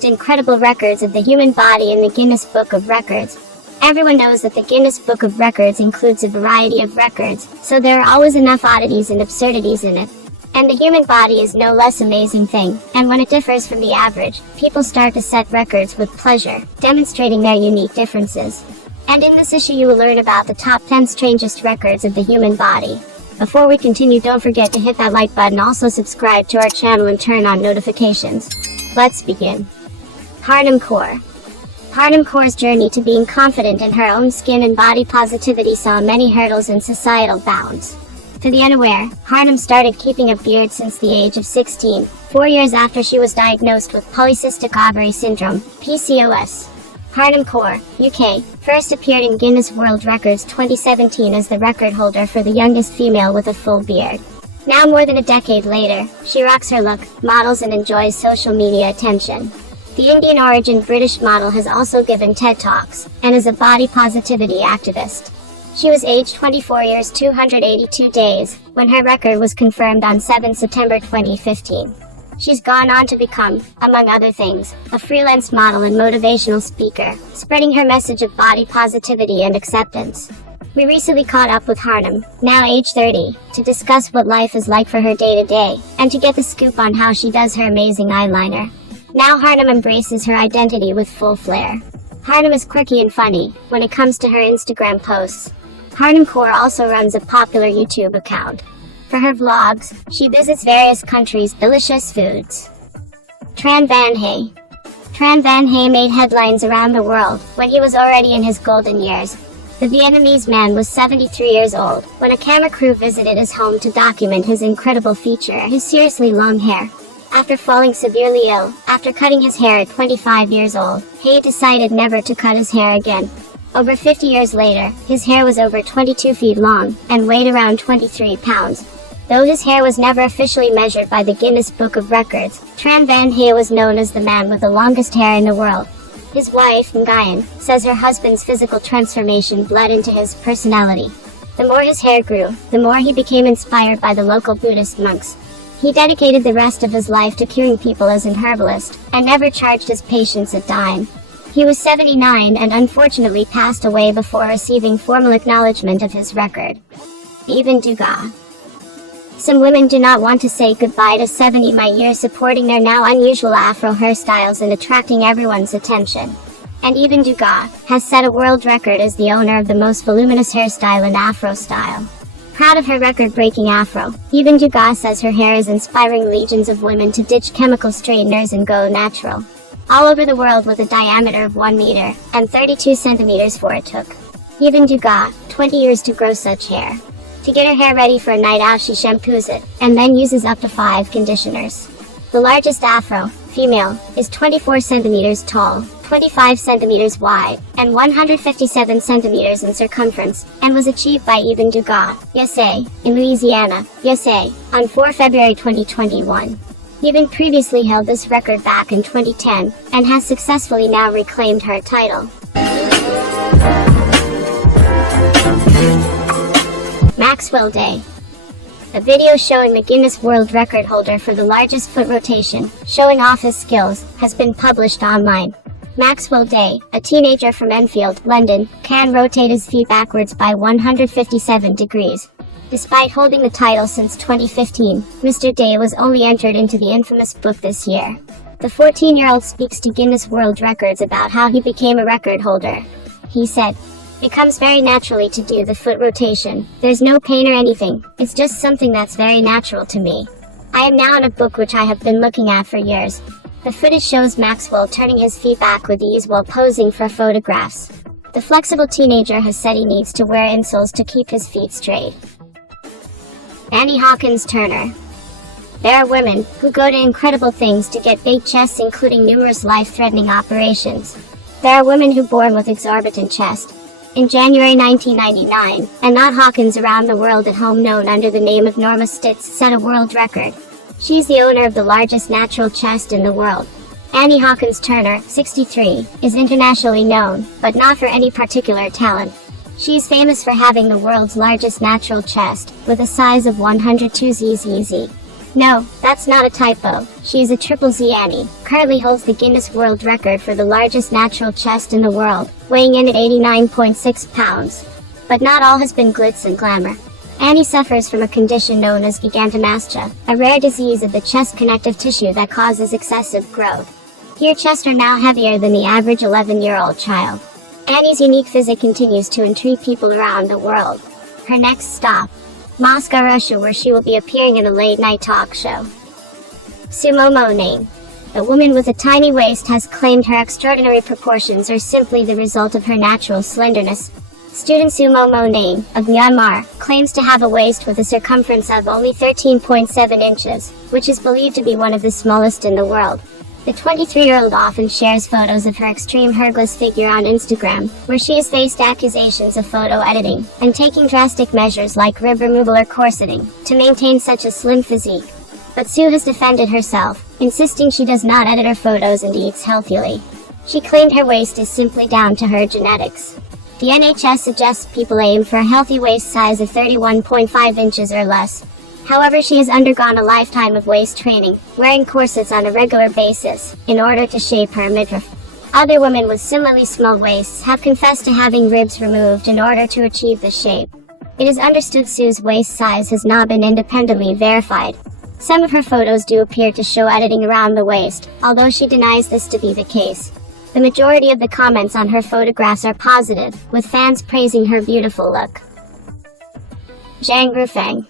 most incredible records of the human body in the Guinness Book of Records. Everyone knows that the Guinness Book of Records includes a variety of records, so there are always enough oddities and absurdities in it. And the human body is no less amazing thing, and when it differs from the average, people start to set records with pleasure, demonstrating their unique differences. And in this issue you will learn about the top 10 strangest records of the human body. Before we continue, don't forget to hit that like button, also subscribe to our channel and turn on notifications. Let's begin. Harnum Kaur. Harnum Kaur's journey to being confident in her own skin and body positivity saw many hurdles and societal bounds. For the unaware, Harnum started keeping a beard since the age of 16, 4 years after she was diagnosed with polycystic ovary syndrome, PCOS. Harnum Kaur, UK, first appeared in Guinness World Records 2017 as the record holder for the youngest female with a full beard. Now more than a decade later, she rocks her look, models and enjoys social media attention. The Indian-origin British model has also given TED Talks, and is a body positivity activist. She was aged 24 years 282 days, when her record was confirmed on 7 September 2015. She's gone on to become, among other things, a freelance model and motivational speaker, spreading her message of body positivity and acceptance. We recently caught up with Harnum, now age 30, to discuss what life is like for her day-to-day, and to get the scoop on how she does her amazing eyeliner. Now Harnum embraces her identity with full flair. Harnum is quirky and funny when it comes to her Instagram posts. Harnum Kaur also runs a popular YouTube account. For her vlogs, she visits various countries' delicious foods. Tran Van Hey. Tran Van Hey made headlines around the world when he was already in his golden years. The Vietnamese man was 73 years old when a camera crew visited his home to document his incredible feature, his seriously long hair. After falling severely ill, after cutting his hair at 25 years old, Hay decided never to cut his hair again. Over 50 years later, his hair was over 22 feet long, and weighed around 23 pounds. Though his hair was never officially measured by the Guinness Book of Records, Tran Van Hey was known as the man with the longest hair in the world. His wife, Nguyen, says her husband's physical transformation bled into his personality. The more his hair grew, the more he became inspired by the local Buddhist monks. He dedicated the rest of his life to curing people as an herbalist, and never charged his patients a dime. He was 79 and unfortunately passed away before receiving formal acknowledgement of his record. Even Dugas. Some women do not want to say goodbye to 70 my years supporting their now unusual afro hairstyles and attracting everyone's attention. And Even Dugas has set a world record as the owner of the most voluminous hairstyle in afro style. Proud of her record-breaking afro, Even Dugas says her hair is inspiring legions of women to ditch chemical straighteners and go natural. All over the world with a diameter of 1 meter, and 32 centimeters for it took. Even Dugas, 20 years to grow such hair. To get her hair ready for a night out she shampoos it, and then uses up to 5 conditioners. The largest afro, female, is 24 centimeters tall, 25 centimeters wide, and 157 centimeters in circumference, and was achieved by Even Dugas, USA, in Louisiana, USA, on 4 February 2021. Even previously held this record back in 2010, and has successfully now reclaimed her title. Maxwell Day. A video showing the Guinness World Record holder for the largest foot rotation, showing off his skills, has been published online. Maxwell Day, a teenager from Enfield, London, can rotate his feet backwards by 157 degrees. Despite holding the title since 2015, Mr. Day was only entered into the infamous book this year. The 14-year-old speaks to Guinness World Records about how he became a record holder. He said, "It comes very naturally to do the foot rotation. There's no pain or anything, it's just something that's very natural to me. I am now in a book which I have been looking at for years." The footage shows Maxwell turning his feet back with ease while posing for photographs. The flexible teenager has said he needs to wear insoles to keep his feet straight. Annie Hawkins Turner. There are women who go to incredible things to get big chests, including numerous life-threatening operations. There are women who born with exorbitant chest. In January 1999, Annie Hawkins around the world at home known under the name of Norma Stitz set a world record. She's the owner of the largest natural chest in the world. Annie Hawkins Turner, 63, is internationally known, but not for any particular talent. She's famous for having the world's largest natural chest, with a size of 102 zzz. No, that's not a typo. She is a triple Z Annie, currently holds the Guinness World Record for the largest natural chest in the world, weighing in at 89.6 pounds. But not all has been glitz and glamour. Annie suffers from a condition known as gigantomastia, a rare disease of the chest connective tissue that causes excessive growth. Her chests are now heavier than the average 11-year-old child. Annie's unique physique continues to intrigue people around the world. Her next stop, Moscow, Russia, where she will be appearing in a late-night talk show. Sumo name. The woman with a tiny waist has claimed her extraordinary proportions are simply the result of her natural slenderness. Student Sumo name, of Myanmar, claims to have a waist with a circumference of only 13.7 inches, which is believed to be one of the smallest in the world. The 23-year-old often shares photos of her extreme hergless figure on Instagram, where she has faced accusations of photo editing, and taking drastic measures like rib removal or corseting, to maintain such a slim physique. But Sue has defended herself, insisting she does not edit her photos and eats healthily. She claimed her waist is simply down to her genetics. The NHS suggests people aim for a healthy waist size of 31.5 inches or less. However, she has undergone a lifetime of waist training, wearing corsets on a regular basis, in order to shape her midriff. Other women with similarly small waists have confessed to having ribs removed in order to achieve the shape. It is understood Sue's waist size has not been independently verified. Some of her photos do appear to show editing around the waist, although she denies this to be the case. The majority of the comments on her photographs are positive, with fans praising her beautiful look. Zhang Rufeng.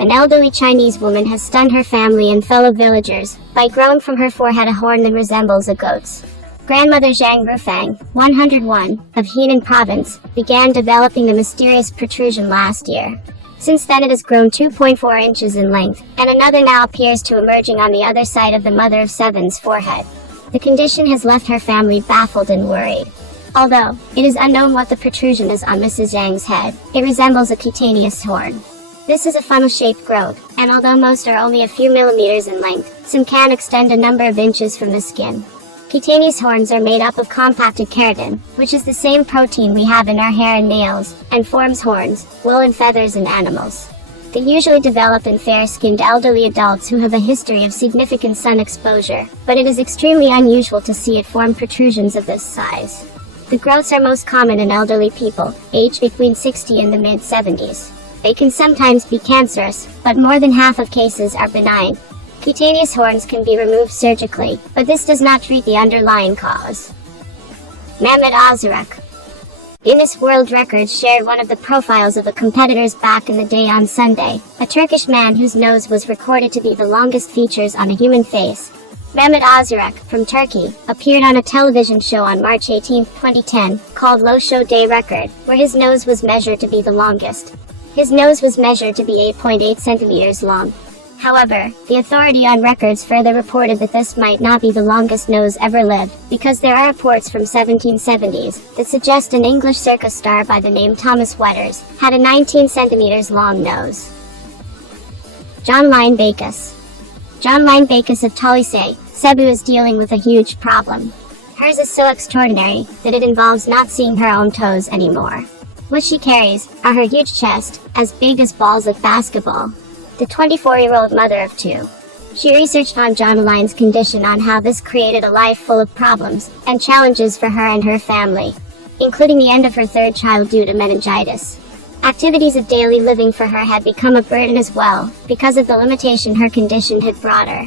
An elderly Chinese woman has stunned her family and fellow villagers by growing from her forehead a horn that resembles a goat's. Grandmother Zhang Rufeng, 101, of Henan province, began developing the mysterious protrusion last year. Since then it has grown 2.4 inches in length, and another now appears to emerging on the other side of the mother of seven's forehead. The condition has left her family baffled and worried. Although it is unknown what the protrusion is on Mrs. Zhang's head, it resembles a cutaneous horn. This is a funnel-shaped growth, and although most are only a few millimeters in length, some can extend a number of inches from the skin. Cutaneous horns are made up of compacted keratin, which is the same protein we have in our hair and nails, and forms horns, wool and feathers in animals. They usually develop in fair-skinned elderly adults who have a history of significant sun exposure, but it is extremely unusual to see it form protrusions of this size. The growths are most common in elderly people, aged between 60 and the mid-70s. They can sometimes be cancerous, but more than half of cases are benign. Cutaneous horns can be removed surgically, but this does not treat the underlying cause. Mehmet Ozurek. Guinness World Records shared one of the profiles of a competitor's back in the day on Sunday, a Turkish man whose nose was recorded to be the longest features on a human face. Mehmet Ozurek, from Turkey, appeared on a television show on March 18, 2010, called Low Show Day Record, where his nose was measured to be the longest. His nose was measured to be 8.8 centimeters long. However, the authority on records further reported that this might not be the longest nose ever lived, because there are reports from 1770s that suggest an English circus star by the name Thomas Wetters had a 19 centimeters long nose. John Line Bacchus. John Line Bacchus of Tolise, Cebu is dealing with a huge problem. Hers is so extraordinary that it involves not seeing her own toes anymore. What she carries are her huge chest, as big as balls of basketball. The 24-year-old mother of two. She researched on John Line's condition on how this created a life full of problems and challenges for her and her family, including the end of her third child due to meningitis. Activities of daily living for her had become a burden as well, because of the limitation her condition had brought her.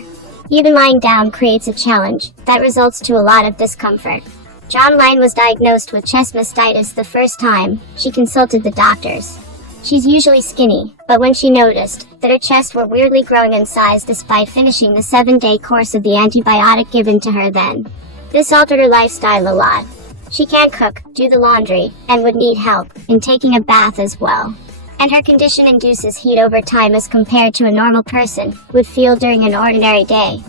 Even lying down creates a challenge that results to a lot of discomfort. John Line was diagnosed with chest mastitis the first time she consulted the doctors. She's usually skinny, but when she noticed that her chest were weirdly growing in size despite finishing the 7-day course of the antibiotic given to her then, this altered her lifestyle a lot. She can't cook, do the laundry, and would need help in taking a bath as well. And her condition induces heat over time as compared to a normal person would feel during an ordinary day.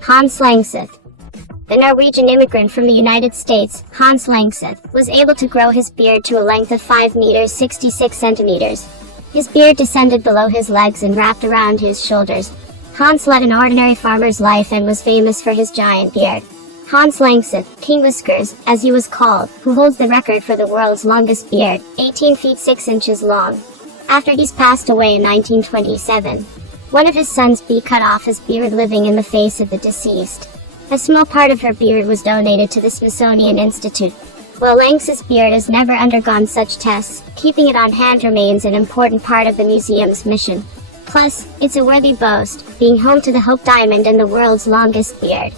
Hans Langseth. The Norwegian immigrant from the United States, Hans Langseth, was able to grow his beard to a length of 5 meters 66 centimeters. His beard descended below his legs and wrapped around his shoulders. Hans led an ordinary farmer's life and was famous for his giant beard. Hans Langseth, King Whiskers, as he was called, who holds the record for the world's longest beard, 18 feet 6 inches long. After he's passed away in 1927. One of his sons B cut off his beard living in the face of the deceased. A small part of her beard was donated to the Smithsonian Institute. While Lanx's beard has never undergone such tests, keeping it on hand remains an important part of the museum's mission. Plus, it's a worthy boast, being home to the Hope Diamond and the world's longest beard.